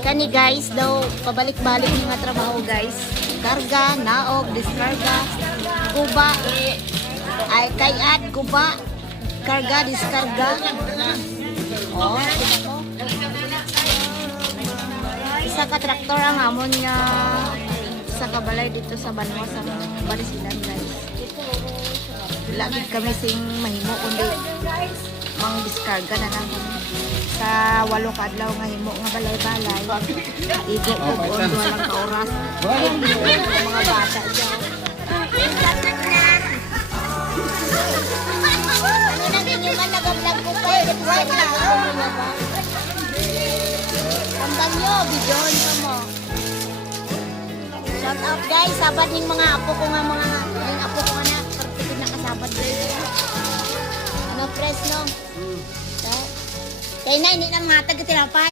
Kani guys daw pabalik-balik nga trabaho guys. Karga, naog, diskarga, kuba, ay kayat, kuba, karga, diskarga. Oh, ito. Isa ka traktor ang amon nga sa kabalay dito sa Banwa sa Barisilan guys. Lagi kami sing mahimo kundi mang diskarga na lang sa 8 kadlaw nga himo nga balay-balay. Igo ko on walang ka oras. Mga bata dyan. Ano na ninyo man nag-vlog ko pa right na Ambang nyo, bidyon ka mo. Shout out guys, sabat ning mga apo ko nga na partikin na kasabat guys. Ano press no? Kaya na, hindi na mga taga-tinapay.